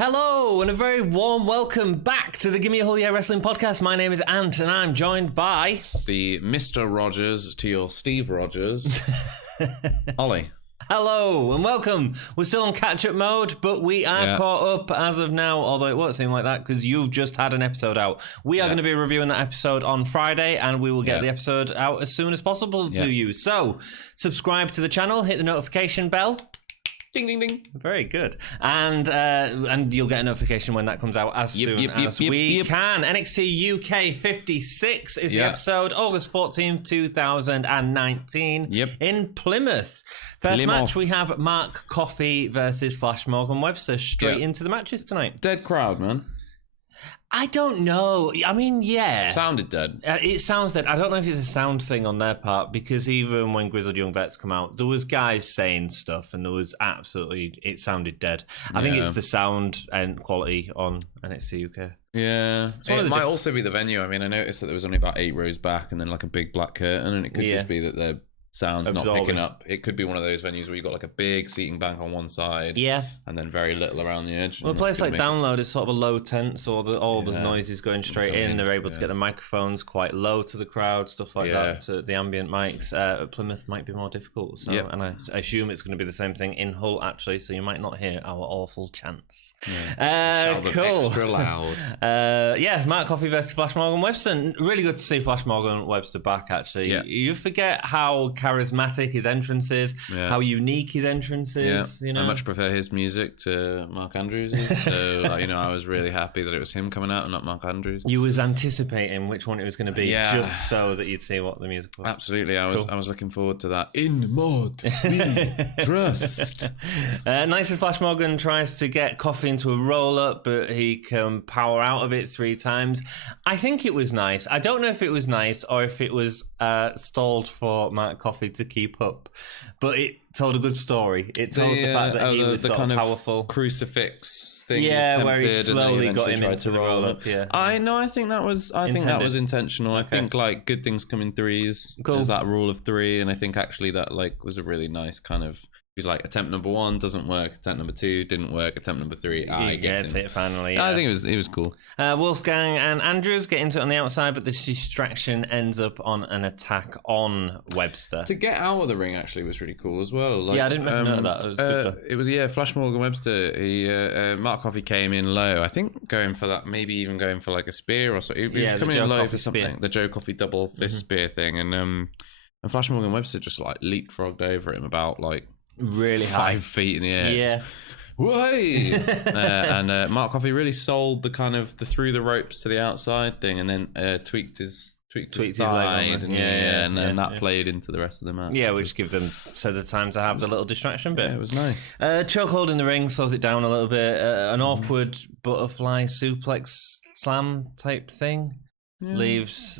Hello, and a very warm welcome back to the Gimme Wrestling Podcast. My name is Ant, and I'm joined by... the Mr. Rogers to your Steve Rogers, Ollie. Hello, and welcome. We're still on catch-up mode, but we are caught up as of now, although it won't seem like that because you've just had an episode out. We are going to be reviewing that episode on Friday, and we will get the episode out as soon as possible to you. So, subscribe to the channel, hit the notification bell. Ding, ding, ding. Very good. And you'll get a notification when that comes out as soon as we can. NXT UK 56 is the episode, August 14th, 2019 in Plymouth. First match, we have Mark Coffey versus Flash Morgan Webster. Straight into the matches tonight. Dead crowd, man. I don't know. I mean, yeah. Sounded dead. It sounds dead. I don't know if it's a sound thing on their part, because even when Grizzled Young Vets come out, there was guys saying stuff, and there was absolutely... It sounded dead. I think it's the sound and quality on NXT UK. Yeah. It might also be the venue. I mean, I noticed that there was only about 8 rows back and then like a big black curtain, and it could just be that they're... sound's not picking up. It could be one of those venues where you've got like a big seating bank on one side, and then very little around the edge. Well, a place like Download is sort of a low tent, so all the noise is going straight in. They're able to get the microphones quite low to the crowd, stuff like that, to the ambient mics. At Plymouth might be more difficult, so and I assume it's going to be the same thing in Hull, actually, so you might not hear our awful chants. Cool. Extra loud. Mark Coffey versus Flash Morgan Webster. Really good to see Flash Morgan Webster back, actually. You forget how charismatic his entrance is, how unique his entrance is. You know? I much prefer his music to Mark Andrews's, so I was really happy that it was him coming out and not Mark Andrews. You was anticipating which one it was going to be, just so that you'd see what the music was. Absolutely, I was looking forward to that. In mod we trust. Nice as Flash Morgan tries to get Coffey into a roll-up, but he can power out of it 3 times. I think it was nice. I don't know if it was nice or if it was stalled for Mark Coffey to keep up, but it told a good story. It told the fact that he was sort of powerful. Crucifix thing, where he slowly got him into the roll up. I think that was intentional. I think like good things come in threes. Cool. There's that rule of 3, and I think actually that like was a really nice kind of. He's like, attempt number 1 doesn't work, attempt number 2 didn't work, attempt number 3, I gets it finally. I think it was cool. Wolfgang and Andrews get into it on the outside, but the distraction ends up on an attack on Webster. To get out of the ring actually was really cool as well. Like, I didn't know that. It was good. It was Flash Morgan Webster. He Mark Coffey came in low. I think going for that, maybe even going for like a spear or something. He was coming in low for something. Spear. The Joe Coffey double fist spear thing, and Flash Morgan Webster just like leapfrogged over him about like. Really high. 5 feet in the air. Way! And Mark Coffey really sold the kind of the through the ropes to the outside thing, and then tweaked his thigh, and then that played into the rest of the match. Yeah, which gives them the time to have the little distraction bit. Yeah, it was nice. Chokehold in the ring, slows it down a little bit. An awkward butterfly suplex slam type thing. Leaves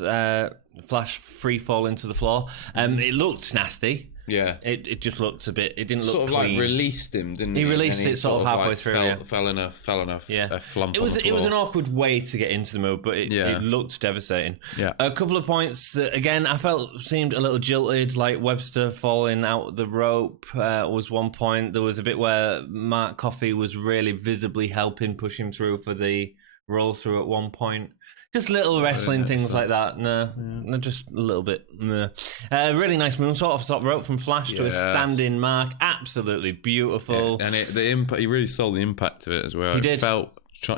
Flash free fall into the floor. It looked nasty. Yeah, it just looked a bit. It didn't look sort of clean. like released him, didn't he? He released it sort of halfway through. Fell in a flump. It was an awkward way to get into the move, but it looked devastating. Yeah, a couple of points that again I felt seemed a little jilted, like Webster falling out the rope was one point. There was a bit where Mark Coffey was really visibly helping push him through for the roll through at one point. Just little wrestling things like that. No, just a little bit. No. Really nice moonsault off the top rope from Flash to a standing Mark. Absolutely beautiful. Yeah, and the impact. He really sold the impact of it as well. He did.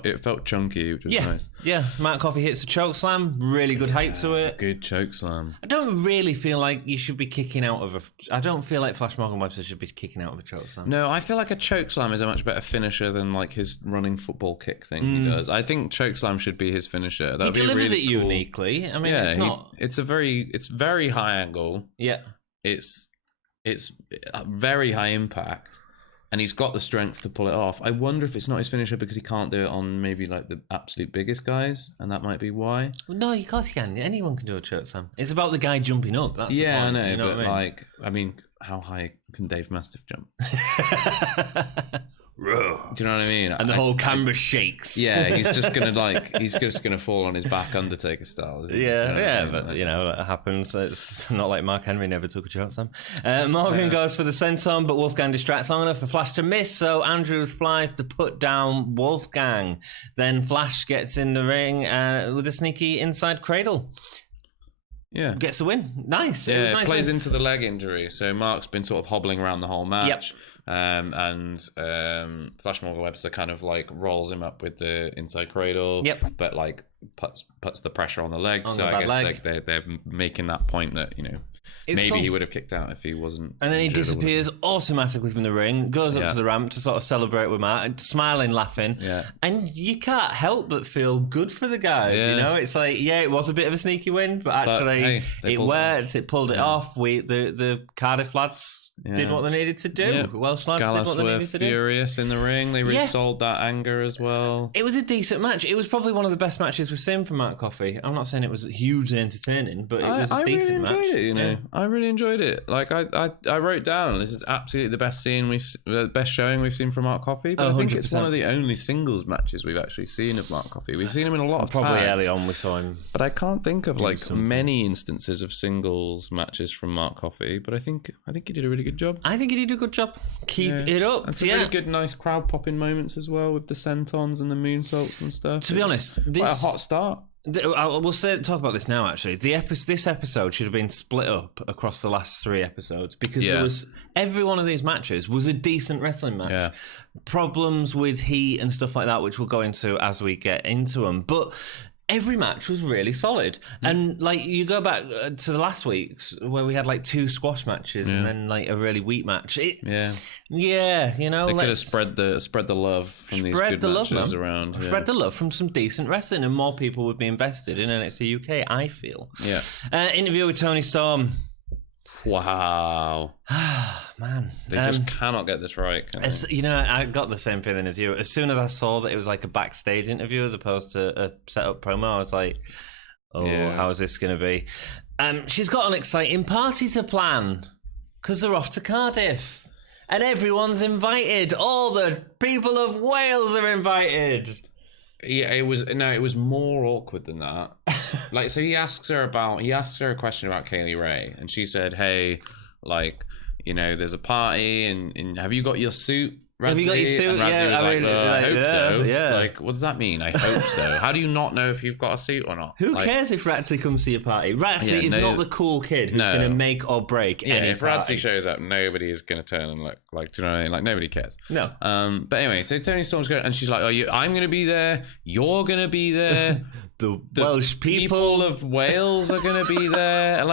It felt chunky, which was nice. Yeah, Mark Coffey hits a choke slam. Really good height to it. Good choke slam. I don't really feel like you should be kicking out of I don't feel like Flash Morgan Webster should be kicking out of a choke slam. No, I feel like a choke slam is a much better finisher than like his running football kick thing he does. I think choke slam should be his finisher. He delivers it uniquely. I mean, it's not. It's very high angle. Yeah. It's a very high impact. And he's got the strength to pull it off. I wonder if it's not his finisher because he can't do it on maybe like the absolute biggest guys, and that might be why. Well, no, of course he can. Anyone can do a choke slam. It's about the guy jumping up. That's the point, I know, you know but I mean, how high can Dave Mastiff jump? Row. Do you know what I mean? And the whole camera shakes. Yeah, he's just gonna fall on his back, Undertaker style. Isn't Yeah, but that happens. It's not like Mark Henry never took a chance. Morgan goes for the senton, but Wolfgang distracts long enough for Flash to miss. So Andrews flies to put down Wolfgang. Then Flash gets in the ring with a sneaky inside cradle. Yeah, gets the win. Nice. Yeah, it was nice plays into the leg injury. So Mark's been sort of hobbling around the whole match. Yep. And Flash Morgan Webster kind of like rolls him up with the inside cradle. Yep. But like puts the pressure on the leg. On so the I guess leg. They're making that point that maybe he would have kicked out if he wasn't. And then he disappears automatically from the ring, goes up to the ramp to sort of celebrate with Matt, smiling, laughing. Yeah. And you can't help but feel good for the guys. Yeah. It's like, it was a bit of a sneaky win, but actually it worked. It pulled it off. The Cardiff lads did what they needed to do. Yeah. Welsh lads Gallus did what they were needed to do. furious in the ring. They really sold that anger as well. It was a decent match. It was probably one of the best matches we've seen from Matt Coffey. I'm not saying it was hugely entertaining, but it was a decent match. I really enjoyed it. I really enjoyed it. Like I wrote down, this is absolutely the best best showing we've seen from Mark Coffey. But I think it's one of the only singles matches we've actually seen of Mark Coffey. We've seen him in a lot of probably tags, early on we saw him, but I can't think of many instances of singles matches from Mark Coffey. But I think he did a really good job. I think he did a good job. Keep it up. And some really good, nice crowd popping moments as well with the sentons and the moonsaults and stuff. To be honest, quite a hot start. We'll talk about this now. Actually, this episode should have been split up across the last 3 episodes because every one of these matches was a decent wrestling match. Yeah. Problems with heat and stuff like that, which we'll go into as we get into them, but every match was really solid. And like you go back to the last week's where we had like 2 squash matches and then like a really weak match. They could have spread the love from these good matches around. Yeah. Spread the love from some decent wrestling, and more people would be invested in NXT UK. I feel. Yeah. Interview with Tony Storm. Wow. Man. They just cannot get this right. I got the same feeling as you. As soon as I saw that it was like a backstage interview as opposed to a set-up promo, I was like, how is this going to be? She's got an exciting party to plan because they're off to Cardiff. And everyone's invited. All the people of Wales are invited. Yeah, it was more awkward than that. So he asked her a question about Kaylee Ray, and she said, "Hey, there's a party, and have you got your suit? Have you got your suit? And Razzie was I hope so. Yeah. What does that mean? I hope so. How do you not know if you've got a suit or not? Who cares if Razzie comes to your party? Razzie is not the cool kid who's going to make or break any if party. Razzie shows up, nobody is going to turn and look. Do you know what I mean? Nobody cares. No. But anyway, so Tony Storm's going, and she's like, I'm going to be there. You're going to be there. the Welsh people of Wales are going to be there.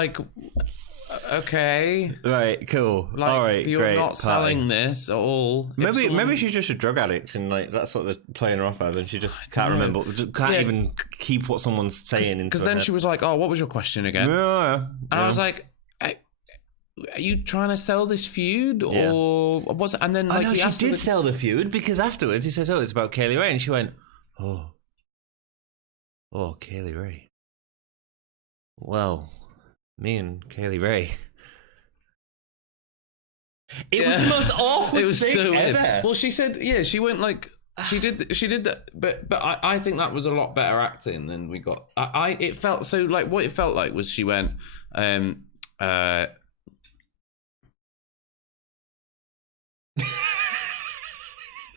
Okay. Right, cool. All right, you're great. not selling this at all. Maybe she's just a drug addict and that's what they're playing her off as, and she just can't remember, even keep what someone's saying. Because then she was like, "Oh, what was your question again?" And I was like, "Are you trying to sell this feud, or was it?" And then she did sell the feud because afterwards he says, "Oh, it's about Kaylee Ray," and she went, "Oh, Kaylee Ray. Well, me and Kaylee Ray." It was the most awkward thing ever. Well, she said, she went she did that, but I think that was a lot better acting than we got. It felt so what it felt like was she went, it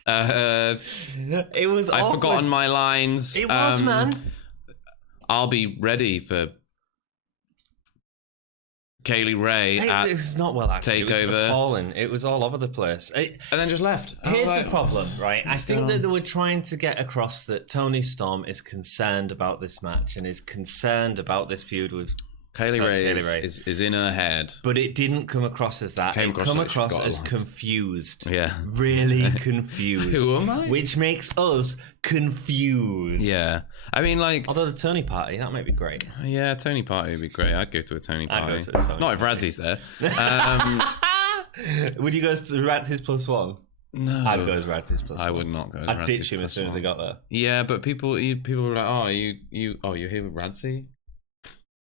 was awkward. I've forgotten my lines. It was, man. I'll be ready for Kaylee Ray it's not well acted. Takeover. It was appalling. It was all over the place. And then just left. Here's the problem, right? I think that they were trying to get across that Tony Storm is concerned about this match and is concerned about this feud with Kaylee Ray is in her head. But it didn't come across as that. It came across as confused. Yeah. Really confused. Who am I? Which makes us confused. Yeah. I mean, although the Tony party, that might be great. Yeah, Tony party would be great. I'd go to a Tony party. I'd go to a Tony Not party. if Radzie's there. Would you go to Radzie's +1? No. I'd go as Radzie's +1. I would not go as I'd ditch him as soon as I got there. Yeah, but people were like, you're here with Radzie?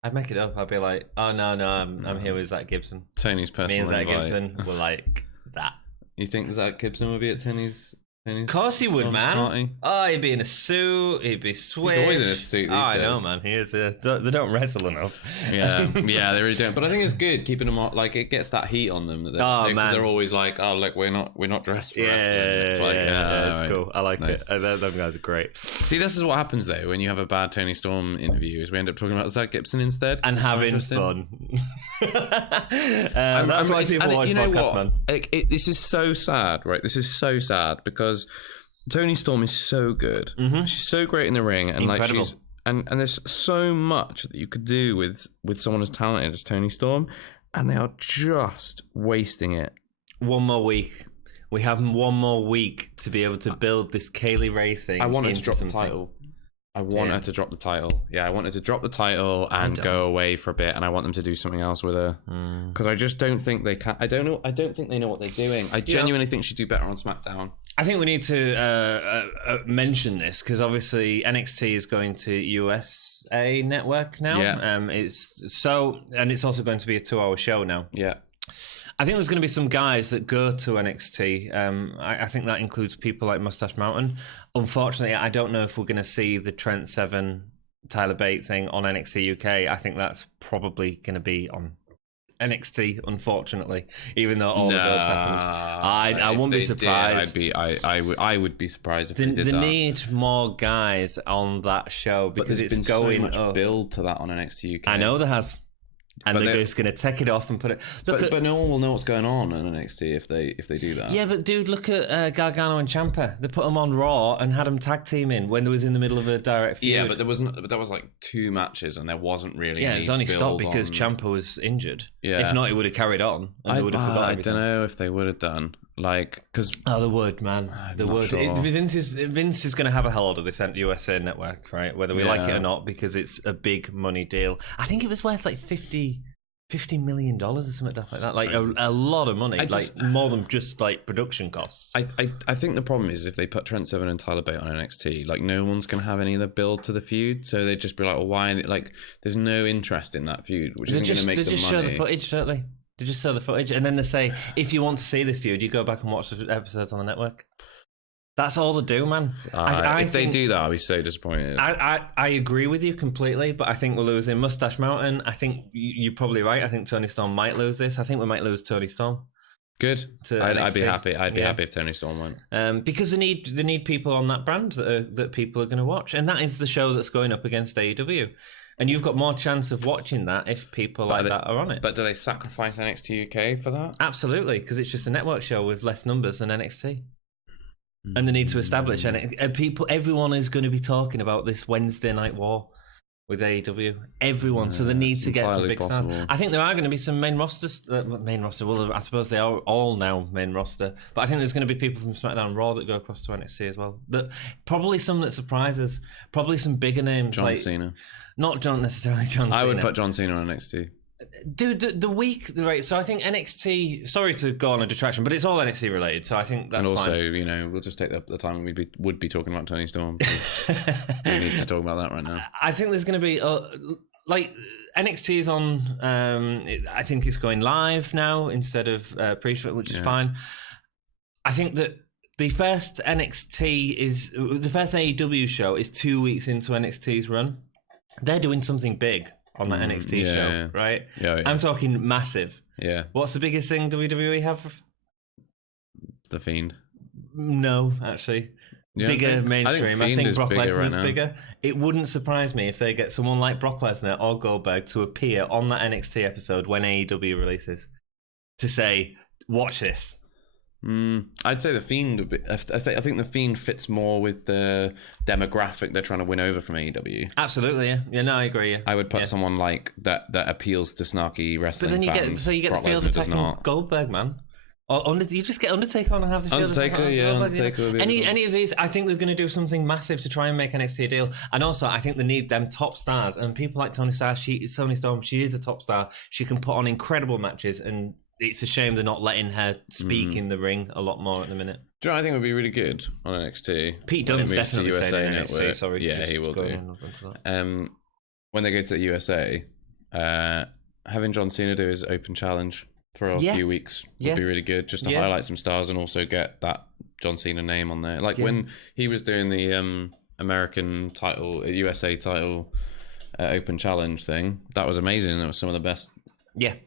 I'd make it up. I'd be like, oh, no, I'm here with Zach Gibson. Tony's personal Me and Zach invite. Gibson were like that. You think Zach Gibson would be at Tony's Of course he would, man. Party. Oh, he'd be in a suit. He'd be swish. He's always in a suit these days. I know, man. He is. They don't wrestle enough. Yeah, they really don't. But I think it's good keeping them on. Like, it gets that heat on them. Man, they're always like, oh, look, we're not dressed for wrestling. It's like, it's cool. I like it. Them guys are great. See, this is what happens though when you have a bad Tony Storm interview. Is we end up talking about Zach Gibson instead and having fun. That's why people watch podcasts, man. This is so sad, right? This is so sad because Tony Storm is so good. Mm-hmm. She's so great in the ring, and incredible. Like she's and there's so much that you could do with someone as talented as Tony Storm, and they are just wasting it. One more week. We have one more week to be able to build this Kaylee Ray thing. I want her to drop the title. I want her to drop the title. Yeah, I want her to drop the title and go away for a bit, and I want them to do something else with her. Because I just don't think they can. I don't think they know what they're doing. I genuinely think she'd do better on SmackDown. I think we need to mention this because obviously NXT is going to USA Network now. Yeah. It's also going to be a 2-hour show now. Yeah. I think there's going to be some guys that go to NXT. I think that includes people like Mustache Mountain. Unfortunately, I don't know if we're going to see the Trent Seven, Tyler Bate thing on NXT UK. I think that's probably going to be on NXT, unfortunately, even though all the builds happened. I wouldn't be surprised. I would be surprised if they did that. They need more guys on that show because it's been going so much build to that on NXT UK. I know there has. And they're just going to take it off and put it... But no one will know what's going on in NXT if they do that. Yeah, but dude, look at Gargano and Ciampa. They put them on Raw and had them tag teaming when they was in the middle of a direct feud. Yeah, but there was like 2 matches and there wasn't really. Yeah, it was only stopped because Ciampa was injured. Yeah. If not, he would have carried on and they would have forgotten everything. I don't know if they would have done. Like, because they would, man. They would. Sure. Vince is going to have a hold of this USA Network, right? Whether we like it or not, because it's a big money deal. I think it was worth like $50 million or something like that. Like a lot of money, like more than just like production costs. I think the problem is if they put Trent Seven and Tyler Bate on NXT, like no one's going to have any of the build to the feud, so they'd just be like, well, why? Like, there's no interest in that feud, which isn't going to make them money. They just show the footage, don't they? They just show the footage, and then they say, if you want to see this feud, you go back and watch the episodes on the network. That's all they do, man. If they do that, I'll be so disappointed. I agree with you completely, but I think we're losing Mustache Mountain. I think you're probably right. I think Tony Storm might lose this. I think we might lose Tony Storm. Good. I'd be happy. I'd be happy if Tony Storm went. Because they need people on that brand that people are going to watch, and that is the show that's going up against AEW. And you've got more chance of watching that if people that are on it. But do they sacrifice NXT UK for that? Absolutely, because it's just a network show with less numbers than NXT. And they need to establish everyone is going to be talking about this Wednesday Night War with AEW. Everyone. So they need to get some big stars. I think there are going to be some main rosters. Well, I suppose they are all now main roster. But I think there's going to be people from SmackDown and Raw that go across to NXT as well. Probably some that surprise us. Probably some bigger names. John Cena. Not necessarily John Cena. I would put John Cena on NXT. Dude, the week, right? So I think NXT. Sorry to go on a detraction, but it's all NXT related. So I think that's fine. And also, we'll just take the time we would be talking about Tony Storm. We need to talk about that right now. I think there's going to be NXT is on. I think it's going live now instead of pre-show, which is fine. I think that the first AEW show is 2 weeks into NXT's run. They're doing something big on that NXT show, right? Yeah. I'm talking massive. Yeah. What's the biggest thing WWE have? The Fiend. No, actually. Yeah, bigger mainstream. I think Brock Lesnar's bigger. It wouldn't surprise me if they get someone like Brock Lesnar or Goldberg to appear on that NXT episode when AEW releases to say, watch this. I'd say the Fiend. I think the Fiend fits more with the demographic they're trying to win over from AEW. Absolutely, yeah. No, I agree. Yeah. I would put someone like that appeals to snarky wrestling. But then you get the field attacking Goldberg, man. Or you just get Undertaker on and have the field Undertaker. Any of these, I think they're going to do something massive to try and make NXT a deal. And also, I think they need them top stars and people like Tony Storm. She is a top star. She can put on incredible matches and. It's a shame they're not letting her speak in the ring a lot more at the minute. Do you know what I think would be really good on NXT? Pete Dunne's definitely saying NXT. Sorry, yeah, he will do. When they go to USA, having John Cena do his open challenge for a few weeks would be really good, just to highlight some stars and also get that John Cena name on there. Like when he was doing the American title, USA title Open Challenge thing, that was amazing. That was some of the best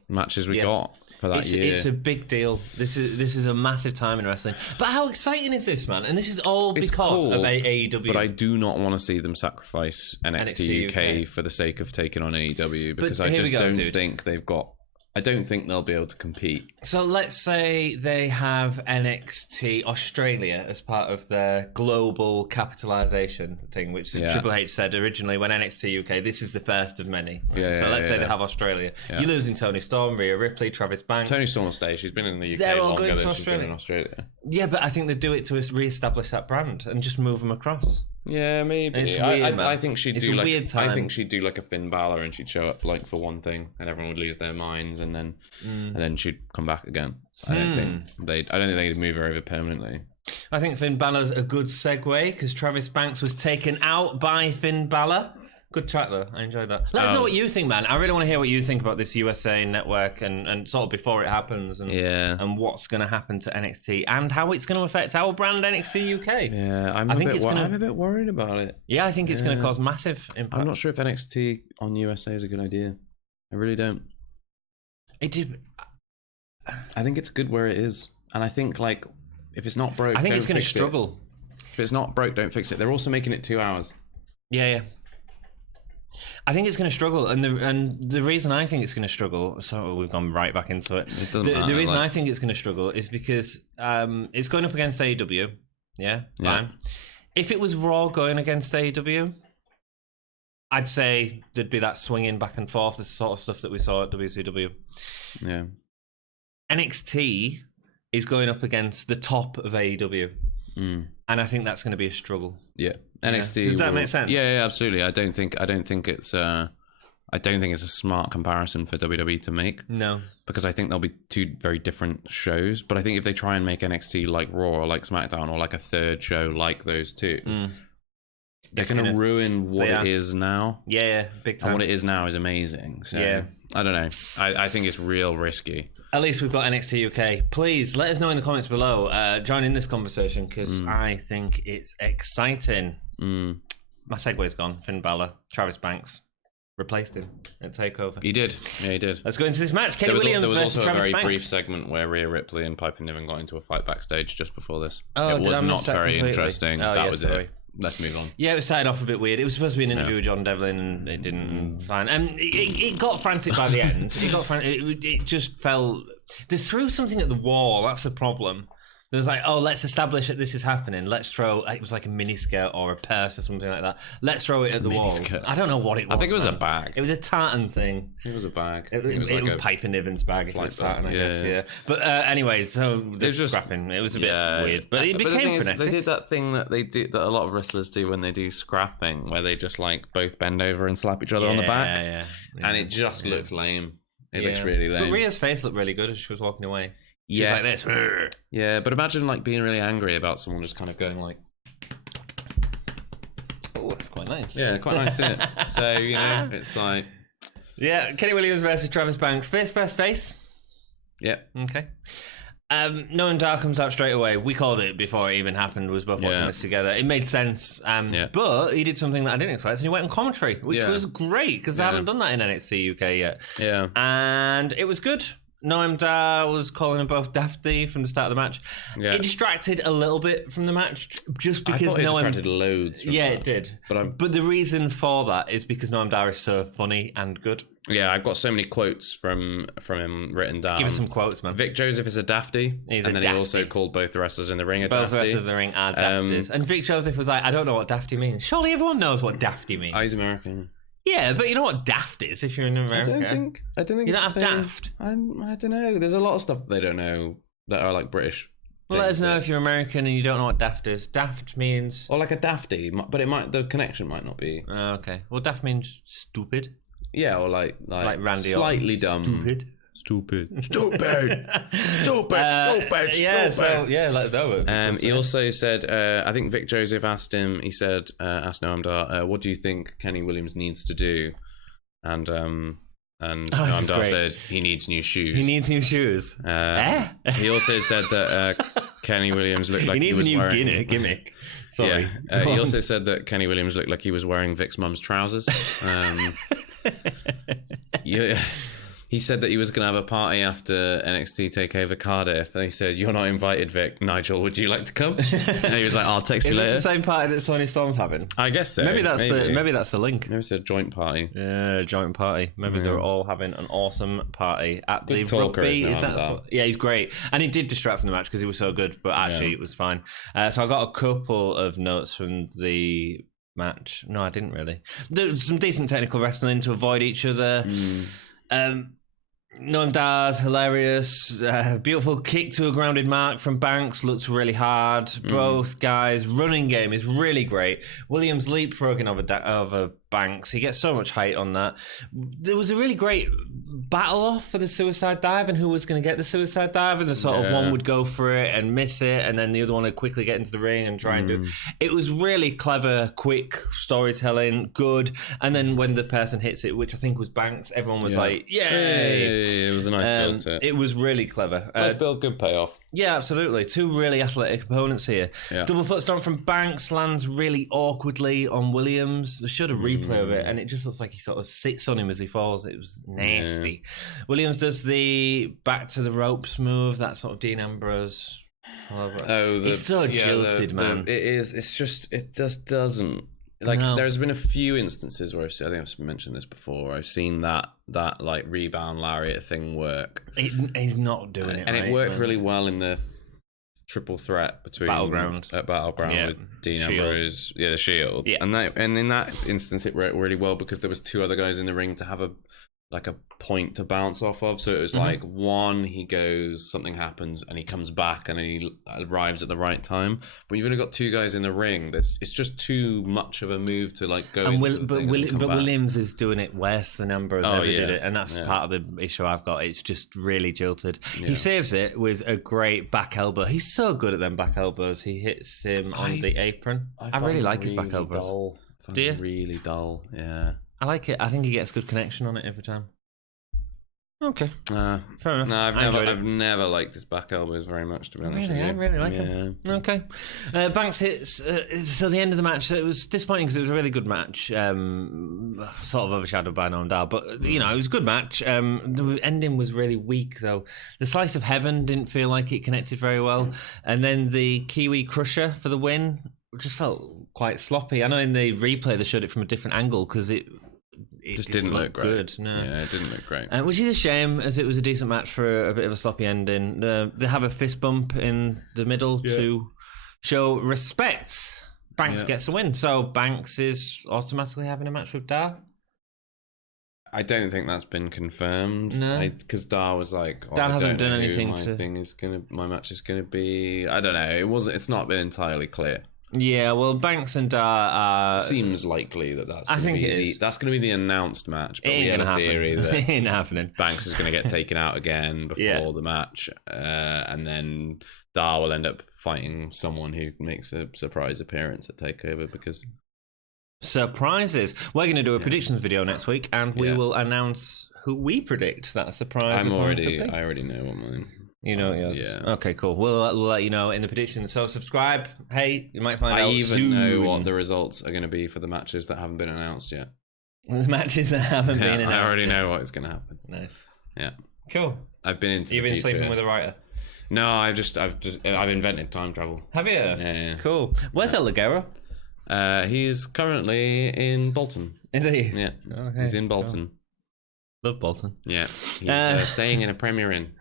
matches we got for that year. It's a big deal. This is a massive time in wrestling. But how exciting is this, man? And this is all because of AEW. But I do not want to see them sacrifice NXT UK for the sake of taking on AEW, because I just don't think they've got... I don't think they'll be able to compete. So let's say they have NXT Australia as part of their global capitalization thing, which Triple H said originally when NXT UK, this is the first of many. Right? So let's say they have Australia. You're losing Toni Storm, Rhea Ripley, Travis Banks. Tony Storm will stay. She's been in the UK longer than she's been in Australia. Yeah, but I think they do it to re-establish that brand and just move them across. Yeah, maybe. It's weird, I think she'd do weird time. I think she'd do like a Finn Balor, and she'd show up like for one thing, and everyone would lose their minds, and then she'd come back again. I don't think they'd move her over permanently. I think Finn Balor's a good segue because Travis Banks was taken out by Finn Balor. Good track though. I enjoyed that. Let us know what you think, man. I really want to hear what you think about this USA network and sort of before it happens and what's going to happen to NXT and how it's going to affect our brand NXT UK. Yeah, I'm a bit worried about it. Yeah, I think it's going to cause massive impact. I'm not sure if NXT on USA is a good idea. I really don't. It did. I think it's good where it is, and I think like if it's not broke, I think it's going to struggle. If it's not broke, don't fix it. They're also making it 2 hours. Yeah. I think it's going to struggle, and the reason I think it's going to struggle, so we've gone right back into it. It doesn't matter, the reason I think it's going to struggle is because it's going up against AEW. Yeah, fine. If it was Raw going against AEW, I'd say there'd be that swinging back and forth, the sort of stuff that we saw at WCW. Yeah. NXT is going up against the top of AEW. And I think that's going to be a struggle. Yeah, NXT. Does that make sense? Yeah, absolutely. I don't think it's a smart comparison for WWE to make. No, because I think they'll be two very different shows. But I think if they try and make NXT like Raw or like SmackDown or like a third show like those two, they're going to ruin what it is now. Yeah, big time. And what it is now is amazing. So I don't know. I think it's real risky. At least we've got NXT UK. Please let us know in the comments below. Join in this conversation because I think it's exciting. My segue's gone. Finn Balor, Travis Banks replaced him at TakeOver. He did. Yeah, he did. Let's go into this match. Kenny Williams versus Travis Banks. There was also a very brief segment where Rhea Ripley and Piper Niven got into a fight backstage just before this. Oh, it was not very interesting. That was it. Let's move on. Yeah, it was started off a bit weird. It was supposed to be an interview with John Devlin, and it didn't. Fine. And it got frantic by the end. It just felt. They threw something at the wall. That's the problem. There was like, let's establish that this is happening. Let's throw. It was like a miniskirt or a purse or something like that. Let's throw it at the wall. I don't know what it was. I think it was a bag. It was a tartan thing. It was a bag. It was like a Piper Niven's bag. If it was tartan, I guess. Yeah. But anyway, so this scrapping. It was a bit weird, but it became frenetic. They did that thing that that a lot of wrestlers do when they do scrapping, where they just like both bend over and slap each other on the back. Yeah. And it just looks lame. It looks really lame. But Rhea's face looked really good as she was walking away. She was like this. Yeah, but imagine like being really angry about someone just kind of going like... Oh, it's quite nice. Yeah, quite nice, isn't it? So, it's like... Yeah, Kenny Williams versus Travis Banks. Face versus face? Yeah. Okay. Noam Dar comes out straight away. We called it before it even happened. Was both watching this together. It made sense. But he did something that I didn't expect. And he went on commentary, which was great because they haven't done that in NXT UK yet. Yeah. And it was good. Noam Dar was calling them both dafty from the start of the match. Yeah. It distracted a little bit from the match just because it distracted loads. It did. But the reason for that is because Noam Dar is so funny and good. Yeah, I've got so many quotes from him written down. Give us some quotes, man. He also called both the wrestlers in the ring a dafty. Both wrestlers in the ring are dafties. And Vic Joseph was like, I don't know what dafty means. Surely everyone knows what dafty means. He's American. Yeah, but you know what daft is if you're in America. I don't think you don't have daft. I don't know. There's a lot of stuff that they don't know that are like British. Well, let us know if you're American and you don't know what daft is. Daft means... Or like a dafty, but the connection might not be. Oh, okay. Well, daft means stupid. Yeah, or like Randy slightly dumb. Stupid. Yeah, so, let us know. He also said, I think Vic Joseph asked asked Noam Dar, what do you think Kenny Williams needs to do? And Noam Dar said he needs new shoes. He needs new shoes. He also said that Kenny Williams looked like he needs was a new wearing... gimmick. Sorry. Yeah. He also said that Kenny Williams looked like he was wearing Vic's mum's trousers. Yeah. He said that he was going to have a party after NXT TakeOver Cardiff. And he said, "You're not invited, Vic. Nigel, would you like to come?" And he was like, "I'll text you later." Is this the same party that Tony Storm's having? I guess so. Maybe that's the link. Maybe it's a joint party. Yeah, joint party. Maybe they're all having an awesome party at the rugby. Yeah, he's great. And he did distract from the match because he was so good, but actually it was fine. So I got a couple of notes from the match. No, I didn't really. There's some decent technical wrestling to avoid each other. Noam Dar's hilarious. Beautiful kick to a grounded mark from Banks. Looks really hard. Both guys' running game is really great. Williams leapfrogging over Banks. He gets so much height on that. There was a really great battle off for the suicide dive and who was going to get the suicide dive, and the sort of one would go for it and miss it, and then the other one would quickly get into the ring and try and do it. It was really clever, quick storytelling, good. And then when the person hits it, which I think was Banks, everyone was like, yay! It was a nice build to it. It was really clever. Nice build, good payoff. Yeah, absolutely. Two really athletic opponents here. Yeah. Double foot stomp from Banks lands really awkwardly on Williams. They showed a replay of it, and it just looks like he sort of sits on him as he falls. It was nasty. Yeah. Williams does the back to the ropes move, that sort of Dean Ambrose. He's so jilted, man. It is. It's just, it just doesn't. Like, there's been a few instances where I think I've mentioned this before. I've seen that like rebound lariat thing work. He's not doing it, and it worked really well in the triple threat between Battleground with Dean Ambrose, the Shield, and in that instance it worked really well because there was two other guys in the ring to have a point to bounce off of. So it was like one, he goes, something happens, and he comes back and he arrives at the right time. But you've only got two guys in the ring. It's just too much of a move to like go. But Williams is doing it worse than Ambrose ever did it, and that's part of the issue I've got. It's just really jilted. He saves it with a great back elbow. He's so good at them back elbows. He hits him on the apron. I really like his back elbows. Do you? Really dull. Yeah. I like it. I think he gets good connection on it every time. Okay. Fair enough. No, I've never liked his back elbows very much, to be honest with you. I really like him. Okay. Banks hits. So the end of the match, it was disappointing because it was a really good match. Sort of overshadowed by Noam Dar, but it was a good match. The ending was really weak, though. The slice of heaven didn't feel like it connected very well, and then the Kiwi Crusher for the win just felt quite sloppy. I know in the replay they showed it from a different angle because it just didn't look great. Good. No. Yeah, it didn't look great. Which is a shame, as it was a decent match for a bit of a sloppy ending. They have a fist bump in the middle to show respect. Banks gets the win, so Banks is automatically having a match with Dar. I don't think that's been confirmed. No, because Dar was like, Dar hasn't done anything. My match is gonna be. I don't know. It's not been entirely clear. Yeah, well, Banks and Dar seems likely that's. I think it is. That's going to be the announced match, but we have a theory that it ain't happening. Banks is going to get taken out again before the match, and then Dar will end up fighting someone who makes a surprise appearance at TakeOver because. Surprises. We're going to do a predictions video next week, and we will announce who we predict that surprise. I already know what mine. You know yours. Yeah. Okay, cool. We'll let you know in the predictions. So subscribe. Hey, you might find out I even soon. know what the results are going to be for the matches that haven't been announced yet. The matches that haven't been announced. I already know what's going to happen. Nice. Yeah. Cool. I've been into. You've been sleeping with a writer. No, I've invented time travel. Have you? Yeah. Cool. Where's El Ligero? He's currently in Bolton. Is he? Yeah. Okay. He's in Bolton. Cool. Love Bolton. Yeah. He's staying in a Premier Inn.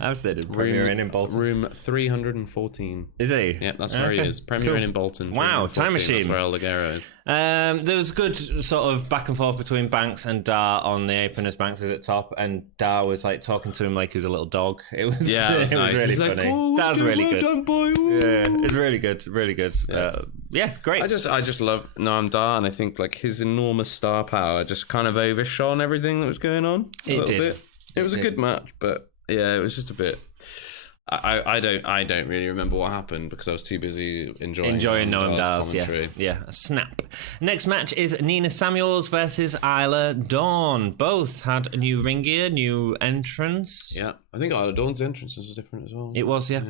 I've stayed in Premier Inn in Bolton. Room 314. Is he? Yeah, that's where he is. Premier Inn in Bolton. Wow, time machine. That's where El Ligero is. There was good sort of back and forth between Banks and Dar on the apron as Banks is at top, and Dar was like talking to him like he was a little dog. It was it was nice. Really funny. Like, that was really good. Done, boy. Yeah, it's really good. Really good. Yeah, great. I just love Noam Dar, and I think like his enormous star power just kind of overshone everything that was going on. It did. It was a good match, but yeah, it was just a bit I don't really remember what happened because I was too busy enjoying Noam Dar's commentary. Yeah, snap. Next match is Nina Samuels versus Isla Dawn. Both had new ring gear, new entrance. Yeah, I think Isla Dawn's entrance was different as well. It was, yeah.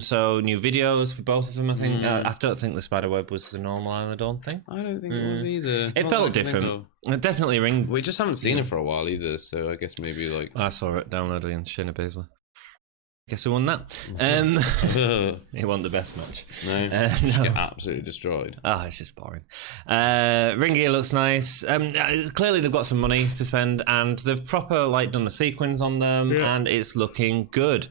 So new videos for both of them. I think. I don't think the spiderweb was the normal Isla Dawn thing. I don't think it was either. It felt different. Definitely ring. We just haven't seen it for a while either, so I guess maybe like I saw it downloaded in Shayna Baszler. Guess who won that? He won the best match. No, just get absolutely destroyed. Oh, it's just boring. Ring gear looks nice. Clearly they've got some money to spend, and they've proper done the sequins on them, and it's looking good.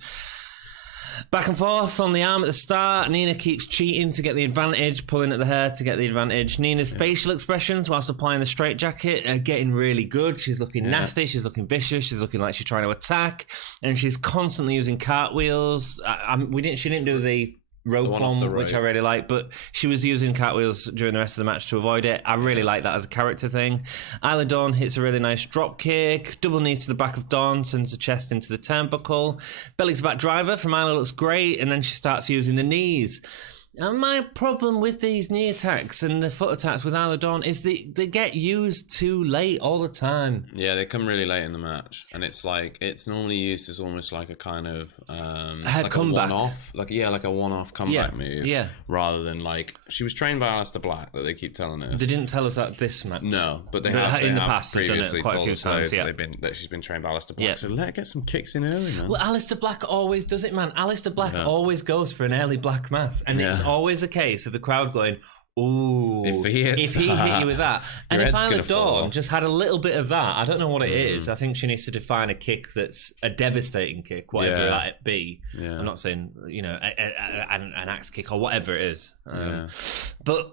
Back and forth on the arm at the start. Nina keeps cheating to get the advantage, pulling at the hair to get the advantage. Nina's facial expressions whilst applying the straitjacket are getting really good. She's looking nasty. She's looking vicious. She's looking like she's trying to attack, and she's constantly using cartwheels. She didn't do the rope bomb, which I really like, but she was using cartwheels during the rest of the match to avoid it. I really like that as a character thing. Isla Dawn hits a really nice drop kick, double knee to the back of Dawn, sends the chest into the turnbuckle. Belly to back driver from Isla looks great, and then she starts using the knees. And my problem with these knee attacks and the foot attacks with Isla Dawn is they get used too late all the time. Yeah, they come really late in the match, and it's normally used as almost like a kind of comeback, one-off, like a one-off comeback move. Yeah, rather than she was trained by Aleister Black that they keep telling us. They didn't tell us that this match. No, but they have in the past previously done it quite a few times. That she's been trained by Aleister Black. Yeah. So let her get some kicks in early, man. Well, Aleister Black always does it, man. Aleister Black always goes for an early black mass, and it's always a case of the crowd going, ooh, if he hit you with that. And if Isla Dawn just had a little bit of that, I don't know what it is. I think she needs to define a kick that's a devastating kick, whatever that be. I'm not saying, an axe kick or whatever it is. But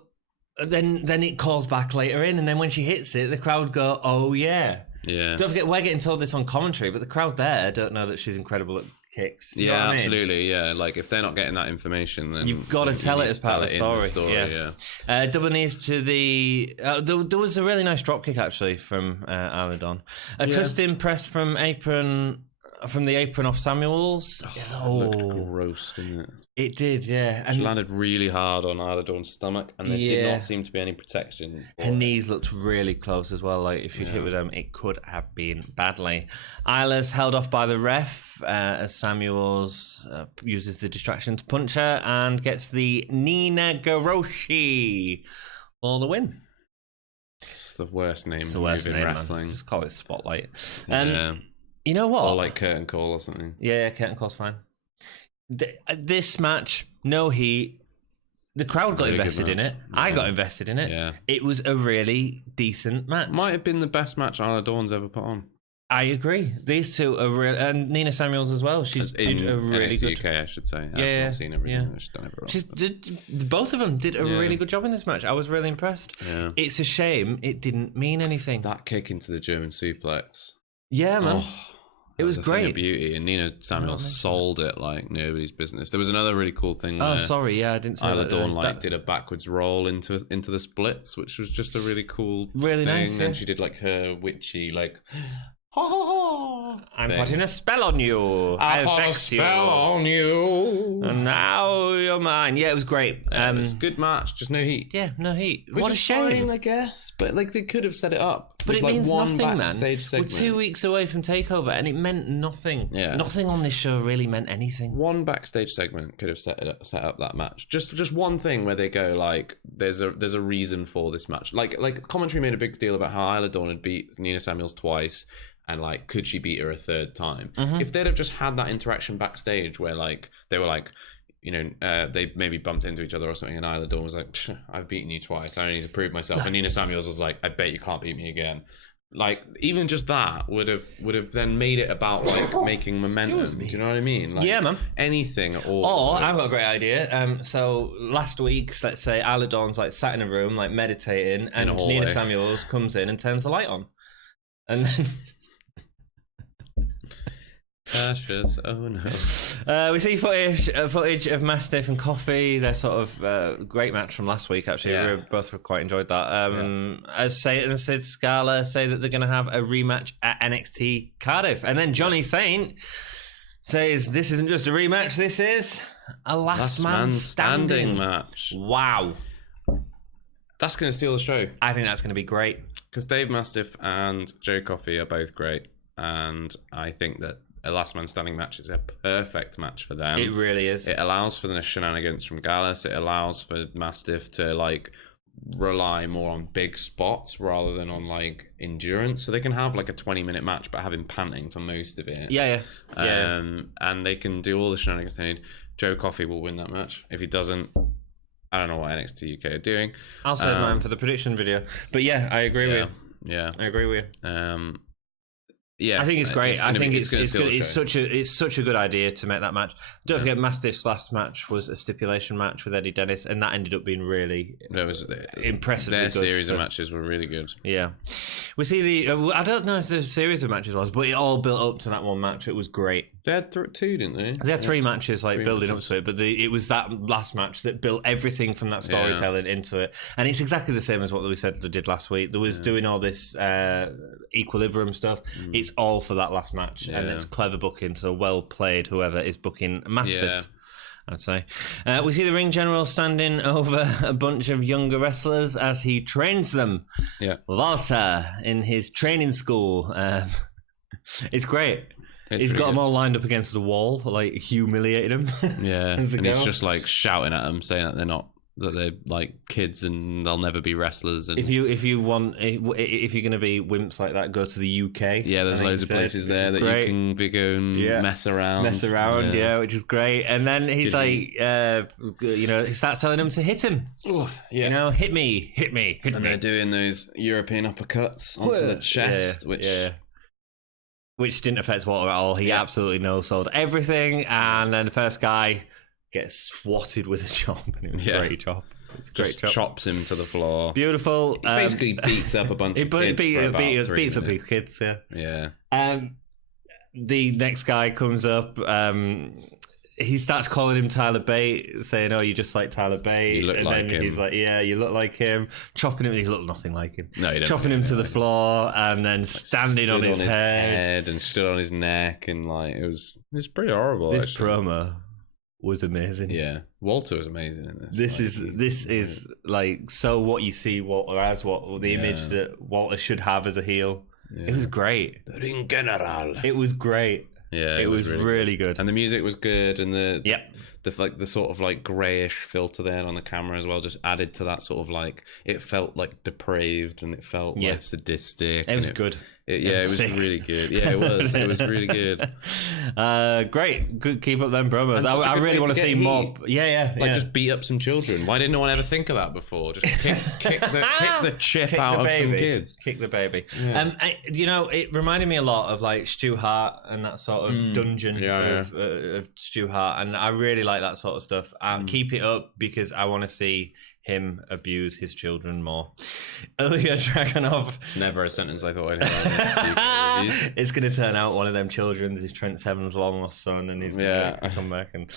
then it calls back later in, and then when she hits it, the crowd go, oh yeah. Don't forget, we're getting told this on commentary, but the crowd there don't know that she's incredible at kicks. You know what I mean? Absolutely. Yeah, if they're not getting that information, then you've got to tell it as part of the story. Double knees to the. There was a really nice drop kick actually from Isla Dawn. A twisting press from the apron off Samuels. It looked gross, didn't it? It did, yeah. And she landed really hard on Isla Dawn's stomach, and there did not seem to be any protection. Her knees looked really close as well. If she'd hit with them, it could have been badly. Isla's held off by the ref as Samuels uses the distraction to punch her and gets the Nina Garoshi for the win. It's the worst name in wrestling. Man. Just call it Spotlight. You know what? Or Curtain Call or something. Yeah, Curtain Call's fine. This match, no heat. The crowd got invested in it. I got invested in it. Yeah. It was a really decent match. Might have been the best match Isla Dawn's ever put on. I agree. These two are real, and Nina Samuels as well. She's did a really NXT good. UK, I should say. I've not seen everything. She's done everything. Both of them did a really good job in this match. I was really impressed. Yeah. It's a shame it didn't mean anything. That kick into the German suplex. Yeah, man. It was great. Thing of beauty, and Nina Samuels sold it like nobody's business. There was another really cool thing. Oh, sorry, I didn't say Isla Dawn did a backwards roll into the splits, which was just a really cool, really thing. Nice. And she did her witchy I'm putting a spell on you. I put a spell on you. And now you're mine. Yeah, it was great. It was a good match, just no heat. Yeah, no heat. What a shame. Fine, I guess. But they could have set it up. But it means nothing, man. Segment. We're 2 weeks away from TakeOver, and it meant nothing. Yeah. Nothing on this show really meant anything. One backstage segment could have set up that match. Just one thing where they go there's a reason for this match. Like commentary made a big deal about how Isla Dawn had beat Nina Samuels twice. And could she beat her a third time? Mm-hmm. If they'd have just had that interaction backstage where they were they maybe bumped into each other or something, and Isla Dawn was like, I've beaten you twice, I only need to prove myself. And Nina Samuels was like, I bet you can't beat me again. Even just that would have then made it about making momentum. Do you know what I mean? Yeah, man. Anything at all. Or I've got a great idea. So last week, let's say Isla Dawn's sat in a room meditating, and Nina Samuels comes in and turns the light on, and then. Kassius, Ohno. We see footage of Mastiff and Coffee. Their sort of great match from last week, actually. Yeah. We both quite enjoyed that. As Saint and Sid Scala say that they're going to have a rematch at NXT Cardiff. And then Johnny Saint says this isn't just a rematch, this is a last man standing match. Wow. That's going to steal the show. I think that's going to be great. Because Dave Mastiff and Joe Coffey are both great. And I think that a last man standing match is a perfect match for them. It really is. It allows for the shenanigans from Gallus. It allows for Mastiff to like rely more on big spots rather than on like endurance. So they can have like a 20-minute match but have him panting for most of it. Yeah. And they can do all the shenanigans they need. Joe Coffey will win that match. If he doesn't, I don't know what NXT UK are doing. I'll save mine for the prediction video. But yeah, I agree with you. Yeah. I agree with you. Yeah, I think it's great. I think it's good. It's such a good idea to make that match. Don't forget, Mastiff's last match was a stipulation match with Eddie Dennis, and that ended up being really impressively good. Their series of matches were really good. Yeah, we see I don't know if the series of matches was, but it all built up to that one match. It was great. They had two, didn't they? They had three matches, building up to it, but it was that last match that built everything from that storytelling into it, and it's exactly the same as what we said they did last week. There was doing all this equilibrium stuff. It's all for that last match, and it's clever booking. So well played, whoever is booking Mastiff. I'd say. We see the ring general standing over a bunch of younger wrestlers as he trains them. Yeah, Walter in his training school. It's great. He's got them all lined up against the wall, like humiliating them. Yeah, and he's just like shouting at them, saying that they're like kids and they'll never be wrestlers. And if you're going to be wimps like that, go to the UK. Yeah, there's loads of places there that you can be going mess around, which is great. And then he's he starts telling them to hit him. Oh, yeah, hit me. And they're doing those European uppercuts onto the chest, which didn't affect Walter at all. He absolutely no-sold everything, and then the first guy gets swatted with a chop, and it was a great chop. Just chops him to the floor. Beautiful. He basically beats up a bunch of kids. Beats up his kids, yeah. The next guy comes up. He starts calling him Tyler Bate, saying, "Oh, you just like Tyler Bate." You look like him. He's like, "Yeah, you look like him." Chopping him, he looked nothing like him. No, you don't. Chopping him to the floor and then standing on his head and stood on his neck, and like it was pretty horrible. This promo was amazing. Yeah, Walter was amazing in this. This is like so what you see Walter as, what the image that Walter should have as a heel. Yeah. It was great. The Ring General. It was great. Yeah, it was really good. And the music was good, and the sort of like grayish filter there on the camera as well just added to that sort of like, it felt like depraved and it felt like sadistic. It was good. It was really good. Yeah, it was. It was really good. Great. Good. Keep up them promos. I really want to see more. Just beat up some children. Why didn't no one ever think of that before? Just kick the chip out of some kids. Kick the baby. Yeah. It reminded me a lot of like Stu Hart and that sort of dungeon of Stu Hart, and I really like that sort of stuff. Keep it up because I want to see him abuse his children more. Ilja Dragunov. It's never a sentence I thought I'd hear. It's going to turn out one of them children's is Trent Seven's long lost son, and he's going to come back. And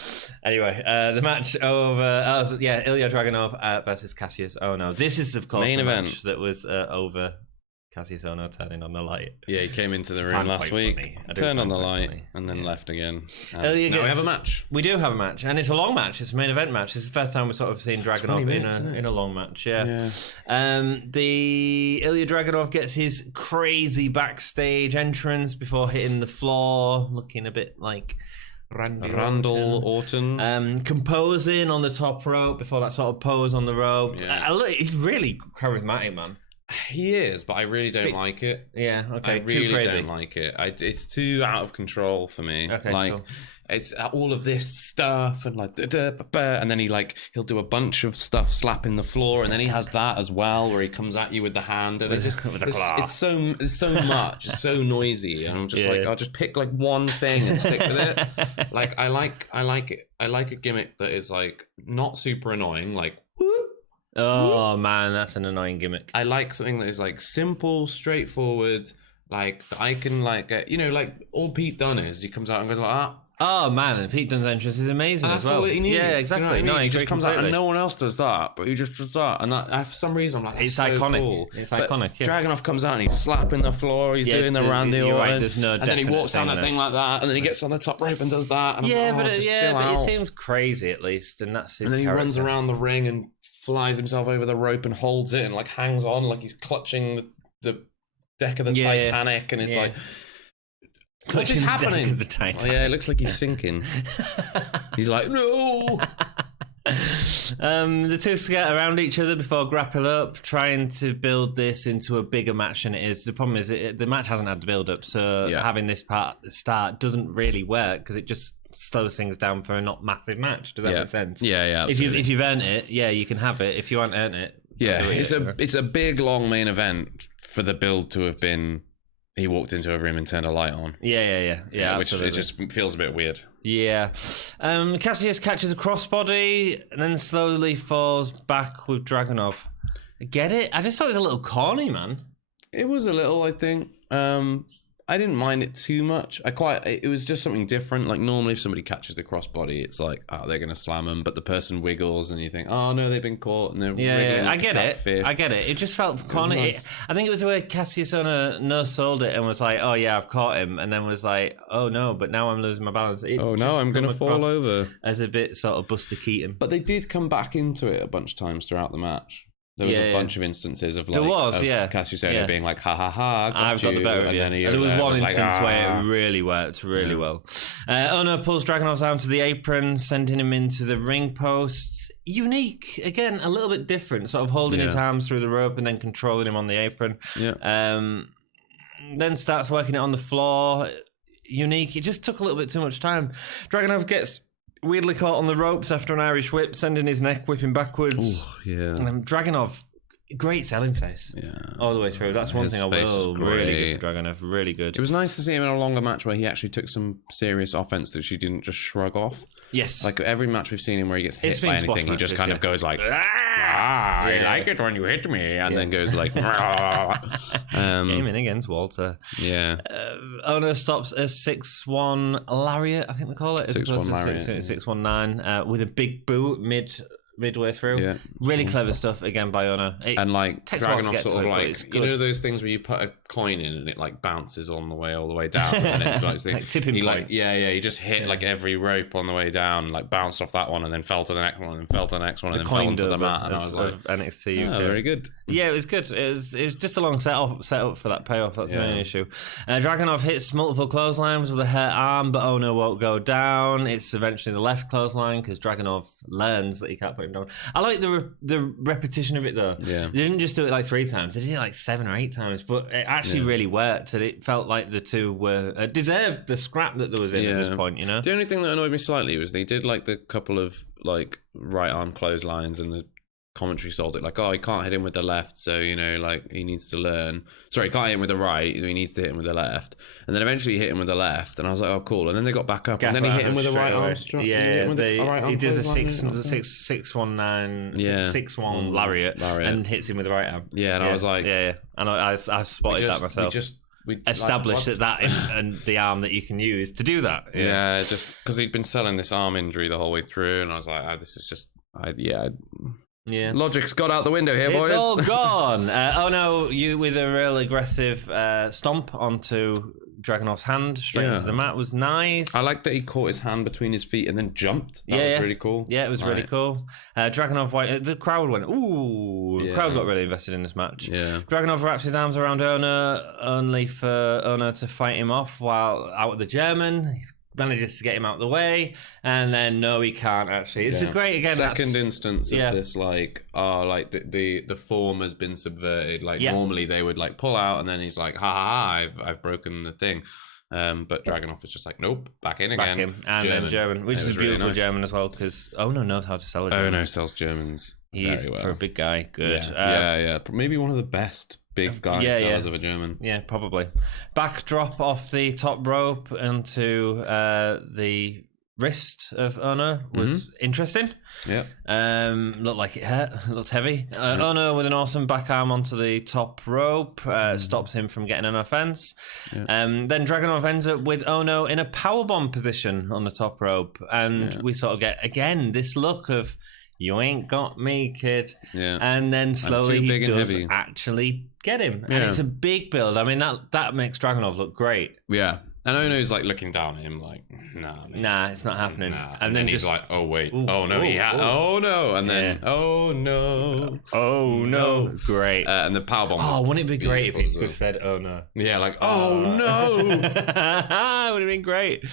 anyway, the match over. Ilja Dragunov versus Kassius Ohno. This is of course main event match that was over. Kassius Ohno turning on the light. Yeah, he came into the room last week, turned on the light, and then left again. Now we have a match. We do have a match, and it's a long match. It's a main event match. It's the first time we've sort of seen Dragunov in a long match. Yeah. The Ilja Dragunov gets his crazy backstage entrance before hitting the floor, looking a bit like Randall Orton. Composing on the top rope before that sort of pose on the rope. Yeah. He's really charismatic, man. He is, but I really don't like it. Yeah, okay. I really don't like it. It's too out of control for me. Okay, cool. It's all of this stuff and like and then he'll do a bunch of stuff slapping the floor, and then he has that as well where he comes at you with the hand, and it's so much. It's so noisy, and I'm just I'll just pick like one thing and stick with it. Like I like it. I like a gimmick that is like not super annoying, like oh man, that's an annoying gimmick. I like something that is like simple, straightforward, like I can like get, like all Pete Dunne is he comes out and goes like Oh man, and Pete Dunne's entrance is amazing as well. Yeah, exactly. You know no, he just comes out and no one else does that, but he just does that. And that, for some reason, I'm like, it's so iconic. Cool. It's iconic. Yeah. Dragunov comes out and he's slapping the floor. He's doing the Randy You're Orton. right, there's no and then he walks down a thing like that, and then he gets on the top rope and does that. And but it seems crazy at least, and that's his. And then character. He runs around the ring and flies himself over the rope and holds it and like hangs on like he's clutching the deck of the Titanic, and it's like. What's happening? Oh, yeah, it looks like he's sinking. He's like, no. The two scatter around each other before grapple up, trying to build this into a bigger match than it is. The problem is the match hasn't had the build up, so having this part at the start doesn't really work because it just slows things down for a not massive match. Does that make sense? Yeah, absolutely. If you've earned it, you can have it. If you haven't earned it, it's a big long main event for the build to have been. He walked into a room and turned a light on. Yeah. Which it just feels a bit weird. Yeah. Kassius catches a crossbody and then slowly falls back with Dragunov. I get it. I just thought it was a little corny, man. It was a little, I think. I didn't mind it too much. It was just something different. Like normally if somebody catches the crossbody, it's like, oh, they're going to slam them, but the person wiggles and you think, oh no, they've been caught and they're wiggling. I get it. It just felt corny. Nice. I think it was the way Kassius no sold it and was like, oh yeah, I've caught him, and then was like, oh no, but now I'm losing my balance. I'm going to fall over. As a bit sort of Buster Keaton. But they did come back into it a bunch of times throughout the match. There was a bunch of instances of like Kassius being like, ha ha ha, I've got the better of you. There was one instance where it really worked well. Ohno pulls Dragunov's arm to the apron, sending him into the ring posts. Unique, again, a little bit different, sort of holding his arms through the rope and then controlling him on the apron. Then starts working it on the floor. Unique, it just took a little bit too much time. Dragunov gets weirdly caught on the ropes after an Irish whip, sending his neck whipping backwards. Dragunov, great selling face. All the way through. That's one thing I will really give Dragunov. Really good. It was nice to see him in a longer match where he actually took some serious offense that she didn't just shrug off. Yes. Like every match we've seen him where he gets hit by anything, he just kind of goes like, I like it when you hit me, and then goes like, gaming against Walter. Ohno stops a 6-1 lariat, I think they call it, 6-1 lariat, 6-1-9 with a big boot midway through. Really clever stuff again by Ohno. And like Dragunov sort of like, you know those things where you put a coin in and it like bounces on the way all the way down, and it, like tipping point. He just hit like every rope on the way down, like bounced off that one and then fell to the next one and fell to the next one and then fell onto the mat, and I was like, NXT UK. Very good. Yeah, it was good. It was just a long set up for that payoff. That's the main issue. Dragunov hits multiple clotheslines with a hurt arm, but Ohno won't go down. It's eventually the left clothesline because Dragunov learns that he can't put him down. I like the repetition of it though. They didn't just do it like 3 times; they did it like 7 or 8 times. But it actually really worked, and it felt like the two were deserved the scrap that there was in at this point. You know, the only thing that annoyed me slightly was they did like the couple of like right arm clotheslines, and the commentary sold it like, oh, he can't hit him with the left, so you know, like he needs to learn. Sorry, he can't hit him with the right, he needs to hit him with the left. And then eventually he hit him with the left, and I was like, oh, cool. And then they got back up, and then he hit him with the right arm. He does a 6-1 lariat and hits him with the right arm. And I was like, I know, I've spotted that myself. We established that and the arm that you can use to do that. Just because he'd been selling this arm injury the whole way through, and I was like, this is just, logic's got out the window here, boys. It's all gone. Ohno, you with a real aggressive stomp onto Dragunov's hand straight into the mat was nice. I like that he caught his hand between his feet and then jumped. That was really cool. Yeah, it was really cool. Dragunov, the crowd went, ooh. The crowd got really invested in this match. Dragunov wraps his arms around Ohno, only for Ohno to fight him off while out with the German. Manages to get him out of the way, and then no, he can't actually. It's a great second instance of this, like, the form has been subverted. Like normally they would like pull out, and then he's like, I've broken the thing. But Dragunov was just like, nope, back in again. And German, which is beautiful really nice. German as well, because Ohno knows how to sell a German. Ohno sells Germans very well. For a big guy, good. Maybe one of the best big guy sellers of a German. Yeah, probably. Backdrop off the top rope into the wrist of Ohno was interesting. Yeah. Looked like it hurt. Looked heavy. Ohno with an awesome back arm onto the top rope stops him from getting an offense. Yeah. Then Dragunov ends up with Ohno in a powerbomb position on the top rope, and we sort of get again this look of "you ain't got me, kid." Yeah. And then slowly he does actually get him, and it's a big build. I mean that makes Dragunov look great. Yeah. And Ohno's like looking down at him like, nah, it's not happening. Nah. And then he's like, oh wait, oh no, oh no, and then oh no, great. And the powerbomb. Oh, wouldn't it be great if he just said, oh no? Yeah, like oh no, would have been great.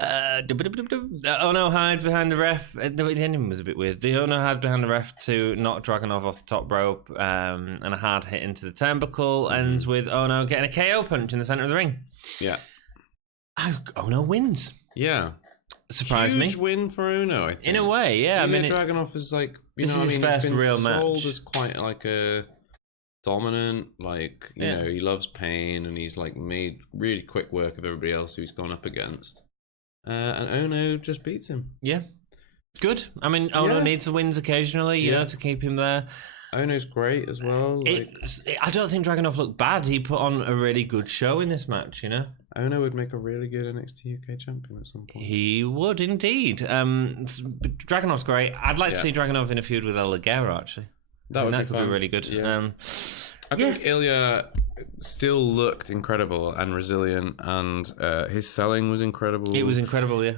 Ohno hides behind the ref. The ending was a bit weird. The Ohno hides behind the ref to knock Dragunov off the top rope, and a hard hit into the turnbuckle ends with Ohno getting a KO punch in the center of the ring. Yeah. Ohno wins. Yeah. Surprised me. Huge win for Ohno, I think. In a way, yeah. I mean, Dragunov is like, this is his first he's been real sold match. as quite like a dominant, like, you know, he loves pain and he's like made really quick work of everybody else who he's gone up against. And Ohno just beats him. Yeah. Good. I mean, Ohno needs the wins occasionally, you know, to keep him there. Ohno's great as well. I don't think Dragunov looked bad. He put on a really good show in this match, you know? Ohno would make a really good NXT UK champion at some point. He would indeed. Dragunov's great. I'd like to see Dragunov in a feud with El Ligero, actually. That could be really good. Yeah. I think Ilja still looked incredible and resilient, and his selling was incredible. It was incredible, yeah.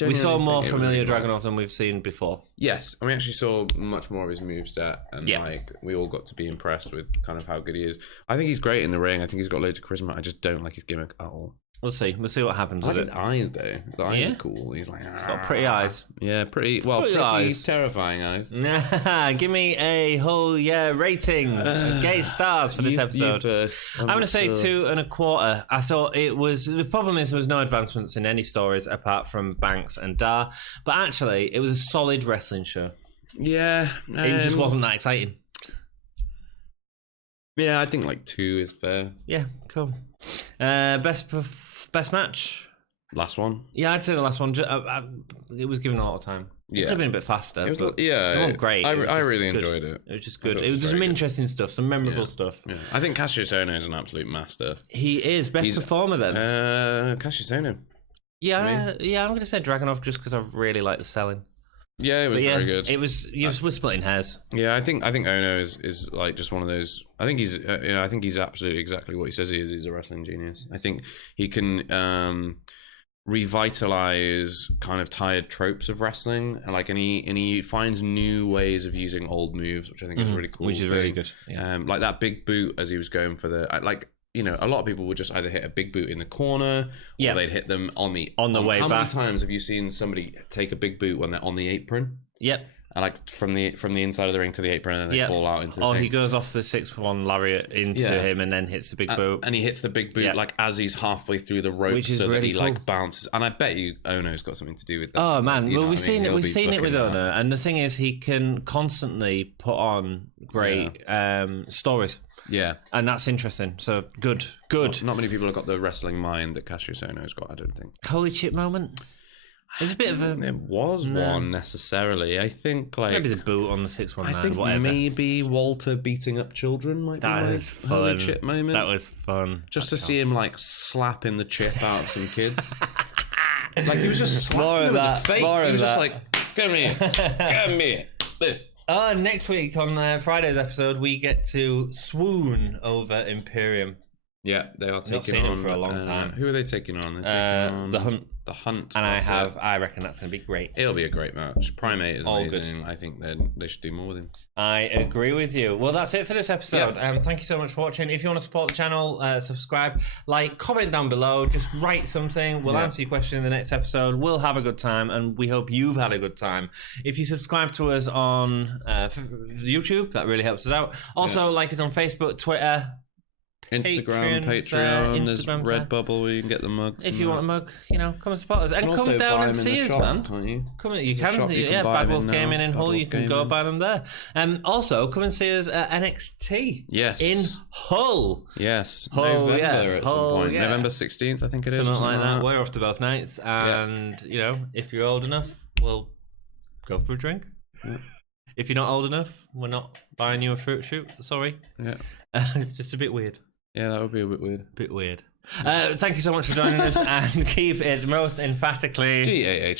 We saw more from Ilja Dragunov than we've seen before. Yes, and we actually saw much more of his moveset, and like we all got to be impressed with kind of how good he is. I think he's great in the ring. I think he's got loads of charisma. I just don't like his gimmick at all. We'll see. We'll see what happens with his eyes, though. The eyes are cool. He's like, he's got pretty eyes. Yeah, pretty eyes. Terrifying eyes. Give me a whole rating. Gay stars for this episode. I'm going to say 2.25. I thought it was. The problem is there was no advancements in any stories apart from Banks and Dar, but actually it was a solid wrestling show. Yeah, it just wasn't that exciting. Yeah, I think like 2 is fair. Yeah, cool. Best match? Last one? Yeah, I'd say the last one. It was given a lot of time. It could have been a bit faster. It wasn't great. I really enjoyed it. It was just good. It was just some interesting stuff, some memorable stuff. Yeah. I think Kassius Ohno is an absolute master. He is. Best performer then? Kassius Ohno. Yeah, I'm going to say Dragunov just because I really like the selling. Yeah, it was very good. It was. We're splitting hairs. Yeah, I think Ohno is like just one of those. I think he's I think he's absolutely exactly what he says he is. He's a wrestling genius. I think he can revitalize kind of tired tropes of wrestling, and he finds new ways of using old moves, which I think is really cool. Which is really good. Yeah. Like that big boot as he was going for the you know, a lot of people would just either hit a big boot in the corner, or they'd hit them on the way back. How many times have you seen somebody take a big boot when they're on the apron? Yep. And like from the inside of the ring to the apron, and then they fall out into the thing. He goes off the 6-1 lariat into him and then hits the big boot. And he hits the big boot like as he's halfway through the rope, so that he like bounces. And I bet you Ohno's got something to do with that. Oh man, well we've seen it with Ohno, and the thing is he can constantly put on great stories. Yeah, and that's interesting. So good. Not many people have got the wrestling mind that Kassius Ohno's got. I don't think. Holy shit moment. There's a bit of a. It was one necessarily. I think like maybe the boot on the 619. I think maybe Walter beating up children might be like fun. Holy chip moment. That was fun. Just to see him like slapping the chip out of some kids. Like he was just slapping them in the face. He was just like, come here. Next week on Friday's episode, we get to swoon over Imperium. Yeah, they are taking on for a long time. Who are they taking on? The Hunt. The Hunt. And I reckon that's going to be great. It'll be a great match. Primate is amazing. Good. I think they should do more with him. I agree with you. Well, that's it for this episode. Yeah. Thank you so much for watching. If you want to support the channel, subscribe, like, comment down below. Just write something. We'll answer your question in the next episode. We'll have a good time, and we hope you've had a good time. If you subscribe to us on YouTube, that really helps us out. Also, like us on Facebook, Twitter, Instagram, Patreon, there's Redbubble where you can get the mugs. If you want a mug, come and support us. And come down and see us, man. Can't you? You can Bad Wolf Gaming in Hull, you can go buy them there. Also, come and see us at NXT. Yes. In Hull. Yes. Hull, November at some point. November 16th, I think it is. Something like that. We're off to both nights. And, if you're old enough, we'll go for a drink. Yeah. If you're not old enough, we're not buying you a fruit shoot. Sorry. Yeah. Just a bit weird. Yeah, that would be a bit weird. Thank you so much for joining us, and keep it most emphatically GAHY.